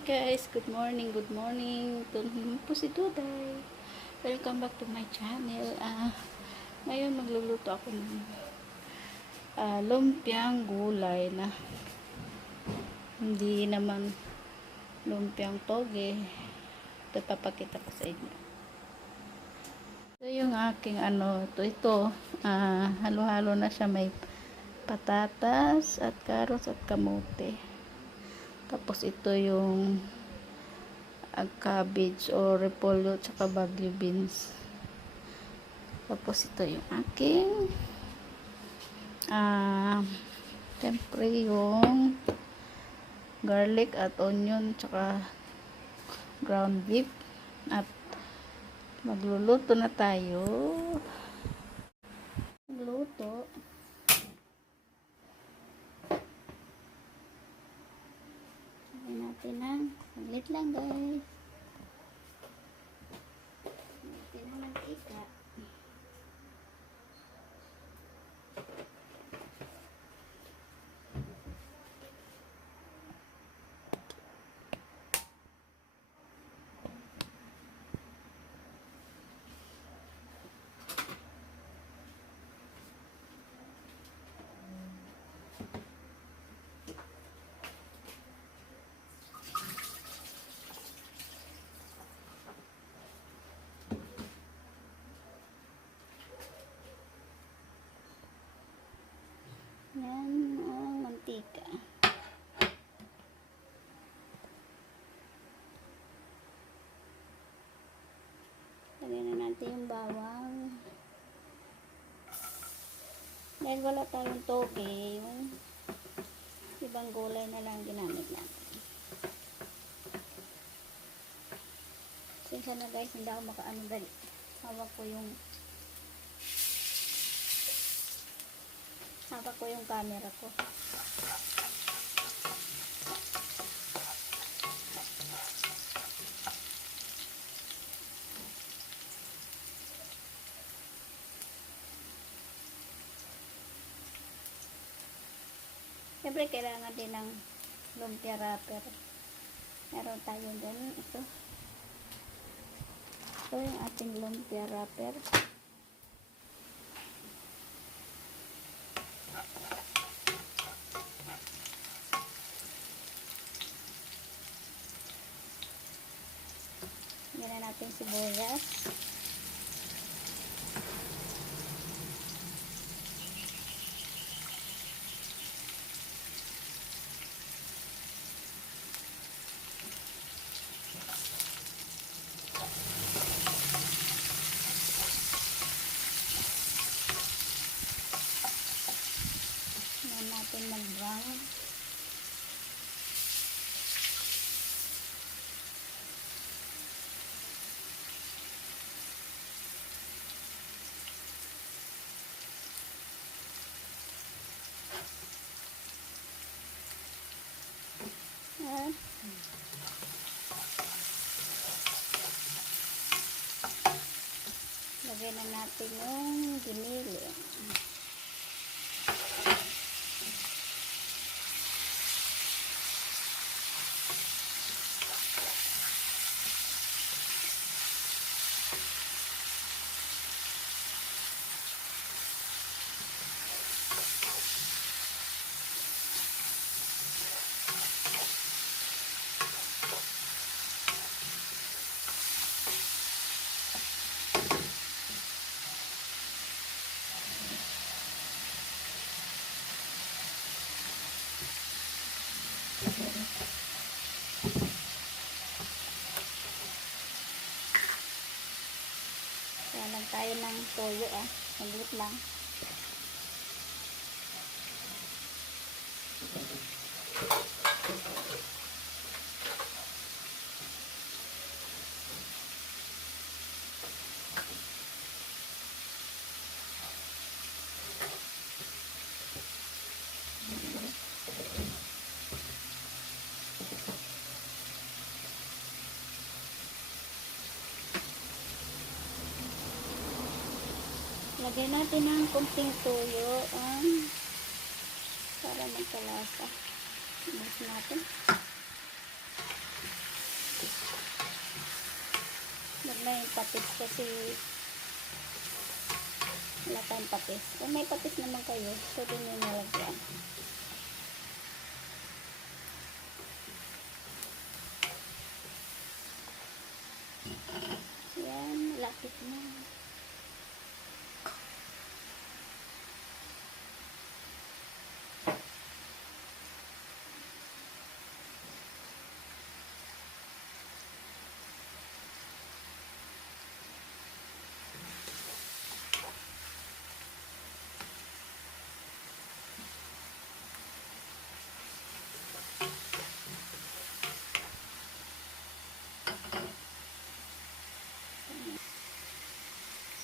Hi guys, good morning, good morning. Ito po si Duday. Welcome back to my channel. Ngayon magluluto ako ng lumpiang gulay na hindi naman lumpiang toge. Ito papakita ko sa inyo. Ito yung aking ito. Halo-halo na siya, may patatas at carrots at kamote. Tapos ito yung cabbage o repolyo tsaka bagyo beans. Tapos ito yung aking siyempre yung garlic at onion tsaka ground beef. At magluluto na tayo. Magluto. Natin ng saglit lang guys. Natin ng mantika. Yan ang mantika. Lagyan na natin yung bawang. Dahil wala tayong toge, yung ibang gulay na lang ginamit natin. Sinsa na guys, hindi ako makaano dali. Hawak ko yung camera ko. Siyempre kailangan din ng lumpia wrapper. Meron tayo dyan. Ito yung ating lumpia wrapper. Yan na natin sibuyas. Yan natin mag-brown. At lagyan na natin yung ginili. Kaya lang tayo ng toyo saglit lang. Lagyan natin ng kunting toyo para magkalasa. Mix natin. na yung patis kasi wala tayong patis. Kung may patis naman kayo, pwede nyo nalagyan. Yan, malapit na.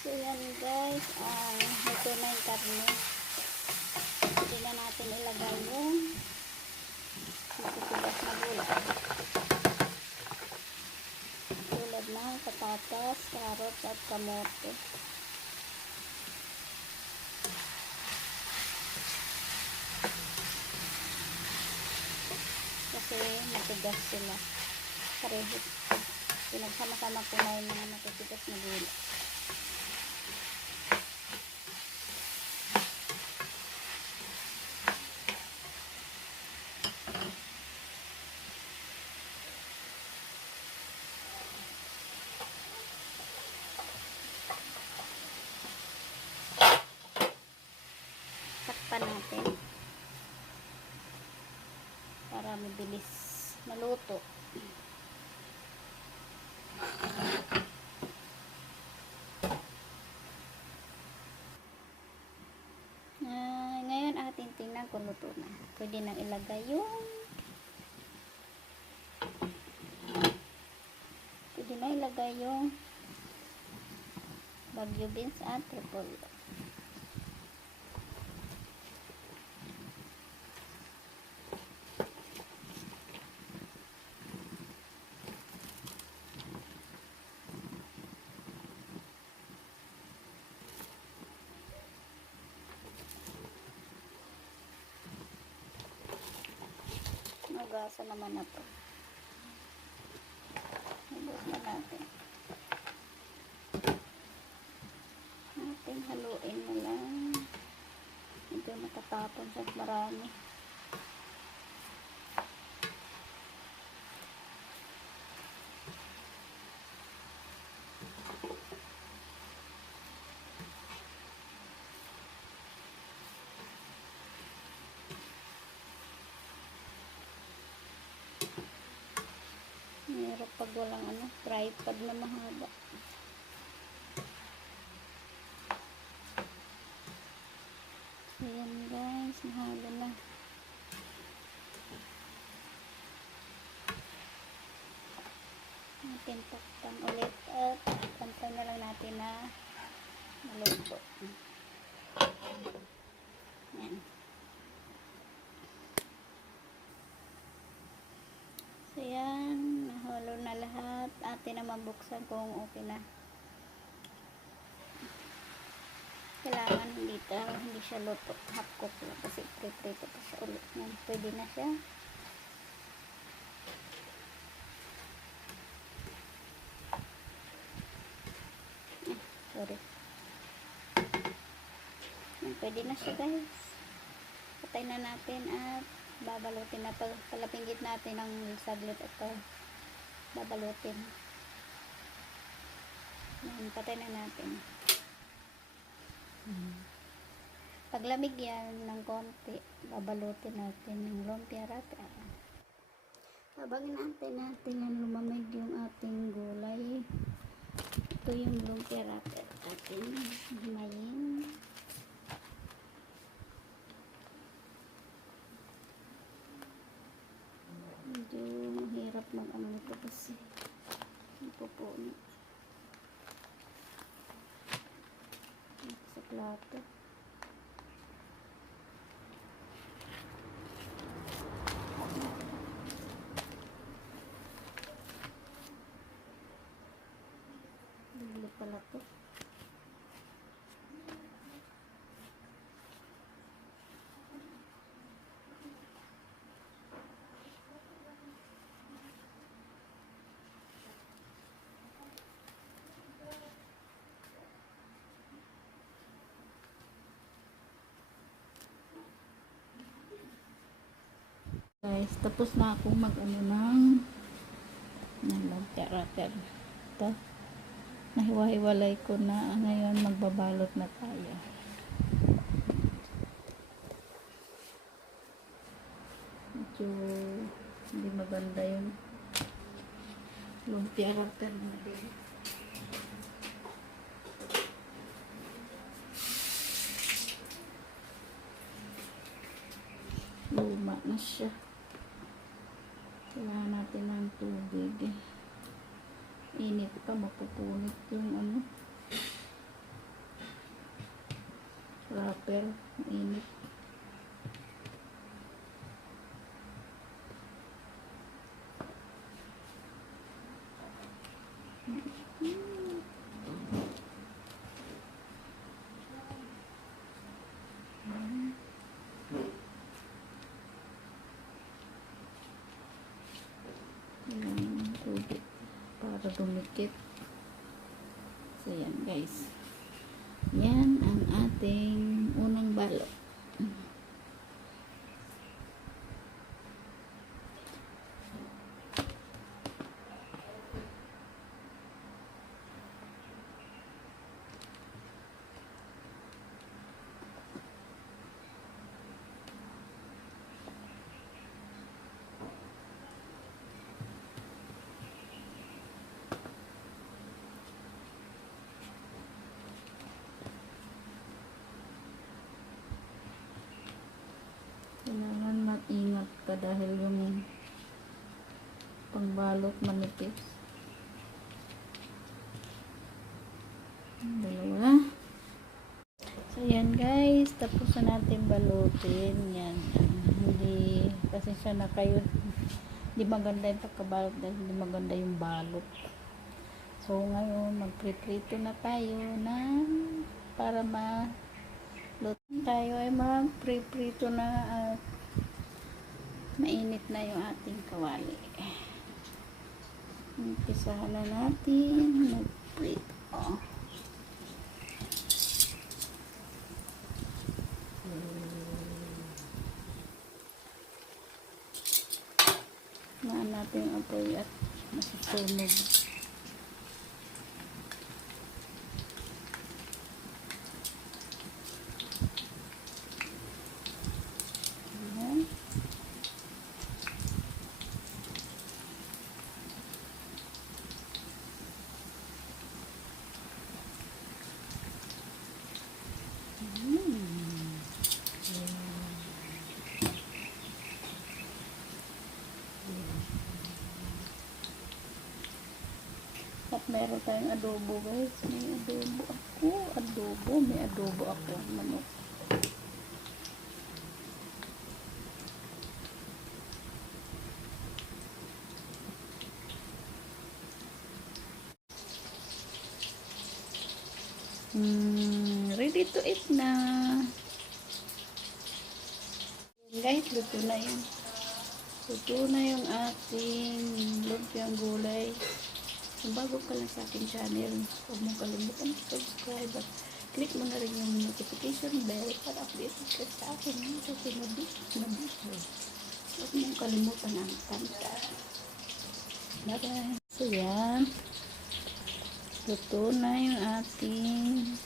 So yan guys, ito na yung karne. Hindi na natin ilagay yung matitigas na gulay. Tulad ng patatas, carrots at kamote. Kasi matigas sila. Parehit. Pinagsama-sama ko na yung mga matitigas na gulay. Takpan natin para mabilis maluto. Ngayon ating tingnan kung luto na. Pwede nang ilagay yung Baguio beans at repolyo. Nagasa naman na to. Ibos na natin. Haluin na lang. Ito nakatapon sa marami. Mayroon pag walang tripod na mahaba. Ayan guys, mahalo na. Natin takpan ulit at pantay na lang natin na maluto. Ayan. So yan, nahalo na lahat. Atin naman buksan kung okay na. Kailangan hindi siya luto, half cook lang kasi pre-prito pa siya ulit. Yan, pwede na siya. Sorry. Yan, pwede na siya guys. Patay na natin at babalutin na palapinggit natin ng saglit at babalutin. Yan, patay na natin. Paglamig yan ng konti, babalutin natin ng lumpia wrapper. Habang inaantay natin na lumamig yung ating gulay, ito yung lumpia wrapper atin himayin. Medyo mahirap mag-ano ito kasi ipupunit sa plato. Bili pala to. Guys, tapos na akong mag ng lumpia-wrapper. Ito, nahiwa-hiwalay ko na. Ngayon, magbabalot na tayo. Medyo hindi maganda yung lumpia-wrapper na din. Luma na siya. Kailangan natin ng tubig. Init pa, mapupunit yung wrapper. Init. Tubig para dumikit. So yan guys, yan ang ating unang balot. Kailangan mag-ingat ka dahil yung pangbalot manipis. Dalawa. So yan guys, tapos na natin balutin. Yan. Hindi, pasensya na kayo. Hindi maganda yung pagkabalot dahil hindi maganda yung balot. So ngayon, magpriprito na tayo ng para lutin tayo ay magpriprito na at mainit na yung ating kawali. Umpisahan na natin magprito. Maan natin yung apoy at masusunog. At meron tayong adobo guys. May adobo ako. May adobo ako. Manok. Ready to eat na. Guys, luto na yun. Luto na yung ating lumpiang gulay. Kung bago ka lang sa aking channel, huwag mong kalimutan subscribe at click mo na rin yung notification bell para updated ka sa akin sa sunod na video. Huwag mong kalimutan ang kanta. Bye-bye. So yan, luto na yung ating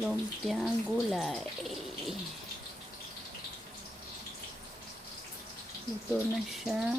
lumpiang gulay. Luto na siya.